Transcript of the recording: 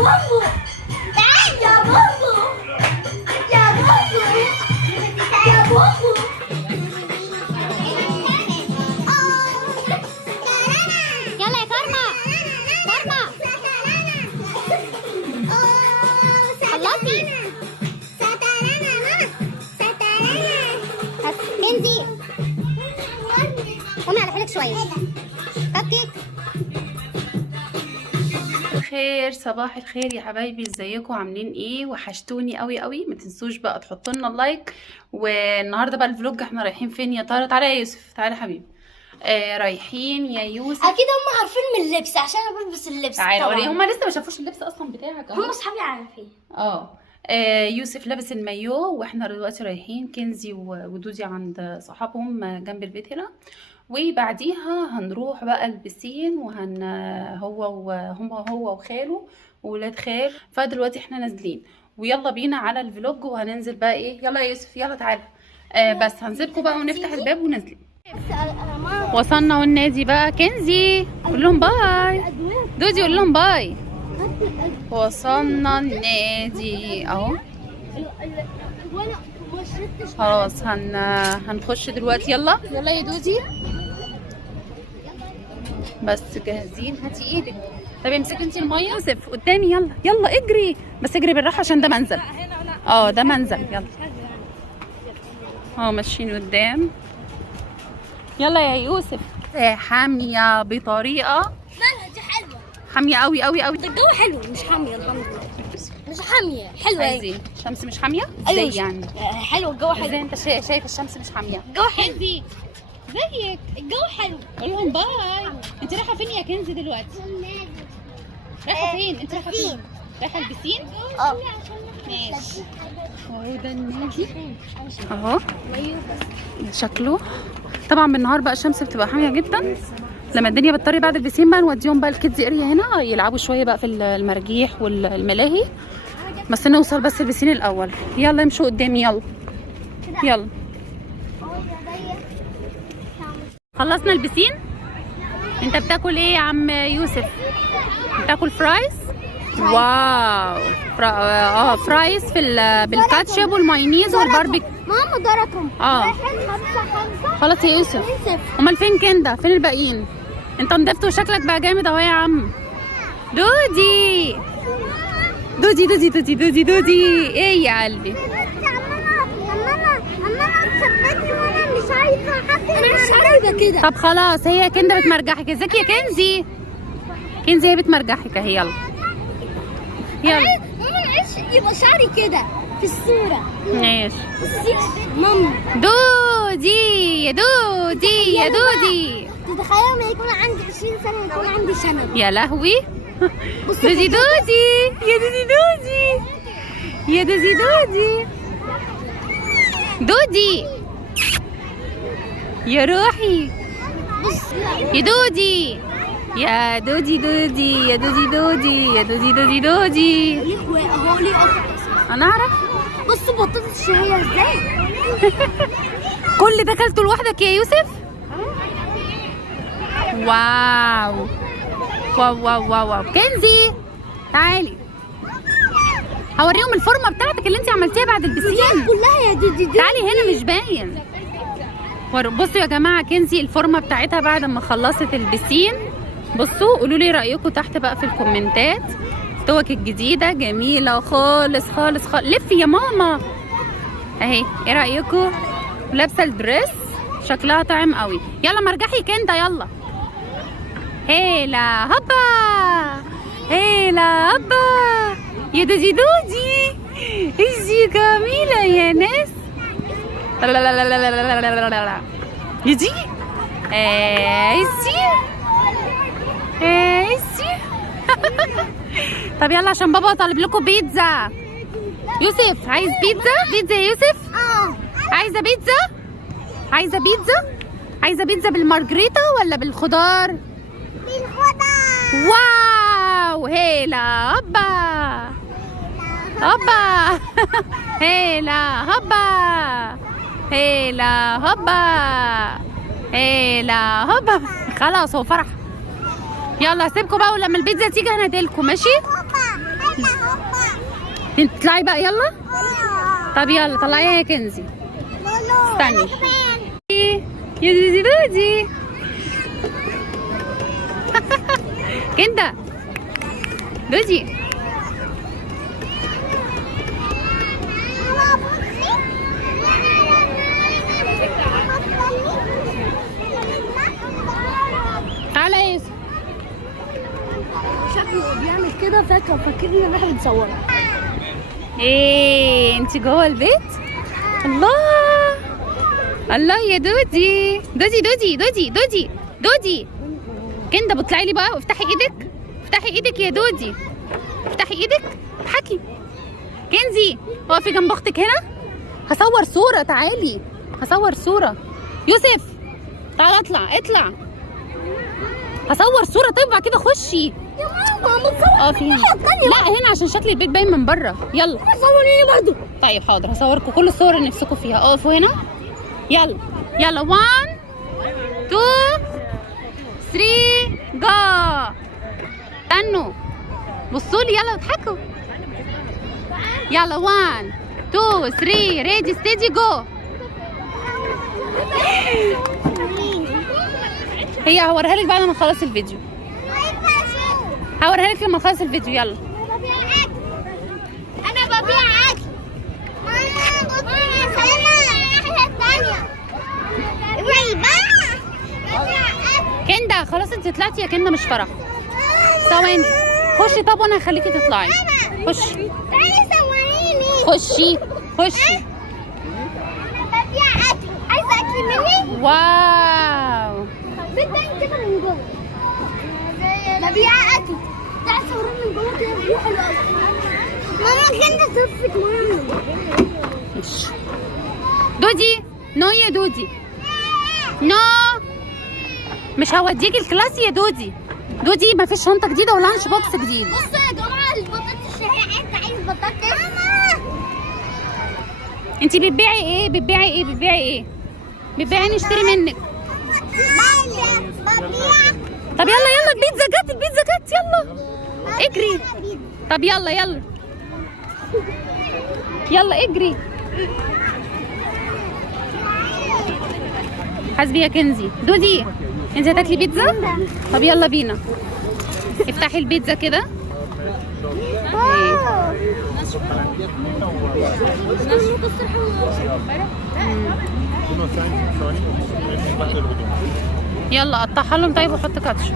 بوبو تعال يا بوبو يا بوبو يا بوبو. يلا يا كارما كارما خلصي. كنزي قومي على حالك شويه. كب كيك. خير، صباح الخير يا حبايبي، ازيكم عاملين ايه؟ وحشتوني قوي قوي. ما تنسوش بقى تحطوا لنا لايك. والنهارده بقى الفلوج احنا رايحين فين يا ترى؟ تعالى يا يوسف، تعالى يا حبيبي. رايحين يا يوسف. اكيد هم عارفين من اللبس عشان انا بلبس اللبس. تعالى اوريهم، هم لسه ما شافوش اللبس اصلا بتاعك اهو. هم اصحابي عارفين. يوسف لابس المايو، واحنا دلوقتي رايحين كنزي ودودي عند صحابهم جنب البيت هنا. وبعديها هنروح بقى البسين، هو وخاله وولاد خال. فدلوقتي احنا نازلين، ويلا بينا على الفلوج. وهننزل بقى ايه. يلا يا يوسف يلا تعالى. بس هنسيبكم بقى ونفتح الباب ونازلين. وصلنا والنادي بقى. كنزي قول لهم باي. دودي قول لهم باي. وصلنا النادي اهو. خلاص هنخش دلوقتي. يلا يلا يا دودي، بس جاهزين؟ هاتي ايدك. طب امسكي انتي الميه. يوسف قدامي. يلا يلا اجري، بس اجري بالراحه عشان ده منزل. ده منزل. يلا ماشيين قدام. يلا يا يوسف. حاميه بطريقه. مالها دي حلوه. حاميه قوي قوي قوي. ده الجو حلو مش حاميه. الحمد لله مش حاميه. حلوه عايزين الشمس مش حاميه. أيوة ازاي يعني؟ حلو الجو حلو. ازاي انت شايف الشمس مش حاميه؟ الجو حلو. كنزي ازيك؟ الجو حلو. قول لهم باي. انت رايحه فين يا كنزي دلوقتي؟ رايحه فين؟ انت رايحه فين؟ رايحه البسين؟ ماشي. اهو ده النادي اهو شكله. طبعا بالنهار بقى الشمس بتبقى حاميه جدا. لما الدنيا بتطري بعد البسين بقى نوديهم بقى الكيدز اريا هنا يلعبوا شويه بقى في المراجيح والملاهي. بس نوصل بس البسين الاول. يلا امشوا قدامي. يلا يلا. خلصنا البسين. انت بتاكل ايه يا عم يوسف؟ بتاكل فرايز؟ واو. فرايز بالكاتشب والمايونيز والباربيكيو. ماما ضربهم. خمسة. خلاص يا يوسف. امال فين كندا؟ فين الباقيين؟ انت نضفت وشكلك بقى جامد اهو يا عم. دودي دودي دودي دودي دودي دودي. ايه يا قلبي؟ انا مش عايزه كده. طب خلاص، هي كندا بتمرجحك. ازيك يا كنزي؟ كنزي هي بتمرجحك اهي. يلا يلا. ماما معلش يبقى شعري كده في الصوره. ماشي. ماما دودي يا دودي يا دودي. تتخيل ما يكون عندي 20 سنه ويكون عندي شنب. يا لهوي. دودي دودي يا دودي دودي يا دودي دودي دودي يا روحي. يا دودي يا دودي دودي يا دودي دودي يا دودي دودي دودي. ليه اهو ليه انا اعرف. بصوا بطاطس الشهيه ازاي. كل ده اكلته لوحدك يا يوسف؟ واو واو واو واو واو. كنزي تعالي هوريهم الفورمه بتاعتك اللي انت عملتيها بعد البسين كلها يا دودي. تعالي هنا مش باين. بصوا يا جماعه كنزي الفورمه بتاعتها بعد ما خلصت البسين. بصوا قولوا لي رايكم تحت بقى في الكومنتات. توك الجديده جميله خالص خالص خالص. لفي يا ماما اهي. ايه رايكم؟ لابسه الدريس شكلها طعم قوي. يلا مرجحي كندا. يلا هيلا هبا هيلا هبا. يا دودي دودي ازي جميله يا ناس. لا لا لا لا لا لا لا لا. يجي ازي ازي. طب يلا عشان بابا طالب لكم بيتزا. يوسف عايز بيتزا؟ بيتزا يا يوسف؟ عايزه بيتزا؟ عايزه بيتزا؟ عايزه بيتزا بالمارجريتا ولا بالخضار؟ بالخضار. واو هيلا هبا هبا هيلا هبا هيلا هبا هيلا هبا. خلاص هو فرح. يلا هسيبكم بقى، ولما البيتزا تيجي هناديلكم. ماشي؟ تطلعي بقى يلا. طب يلا طلعيها يا كنزي. استني يا دودي دودي. كندا دودي. تعالى يا يوسف. شكله بيعمل كده فاكرني ان احنا بنصور. ايه انت جوه البيت؟ الله الله يا دودي دودي دودي دودي دودي دودي. كندا بتطلعي لي بقى وافتحي ايدك. افتحي ايدك يا دودي. افتحي ايدك اضحكي. كنزي اقفي جنب اختك هنا. هصور صورة. تعالي هصور صورة. يوسف تعالى اطلع. هصور صورة. طيب بعد كده خشي. يا ماما بتصور اقفي هنا. لا هنا عشان شكل البيت باين من بره. يلا صوريني برضه. طيب حاضر هصوركم كل الصور اللي نفسكم فيها. اقفوا هنا. يلا 1 2 3 جو. استنوا بصوا لي يلا واضحكوا. يلا 1 2 3 ريدي ستيدي جو. هي هوريها لك بعد ما نخلص الفيديو. هوريها لك لما نخلص الفيديو. يلا انا ببيع اكل. ماما ببيع الناحية الثانية. كندا خلاص انت طلعتي يا كندا مش فرح. ثواني خشي. طب وانا هخليكي تطلعي. خشي خشي خشي. ببيع اكل. عايزة اكل مني؟ واو بدي كده من جوه. ببيع اكل. تعالي صوريني من جوه كده فيديو حلو قوي. ماما كندا صفت ماما. ماشي. دودي نو يا دودي. نو مش هوديكي الكلاس يا دودي. دودي مفيش شنطة جديدة ولا لانش بوكس جديد. بصوا يا جماعة البطاطس الشهية. عايز بطاطس. انتي بتبيعي ايه؟ بتبيعي نشتري منك. طب يلا البيتزا جت يلا اجري. طب يلا اجري. حاسبي يا كنزي. دودي انت هتاكلي بيتزا؟ طب يلا بينا. افتحي البيتزا كده. يلا قطعها لهم طيب وحط كاتشب.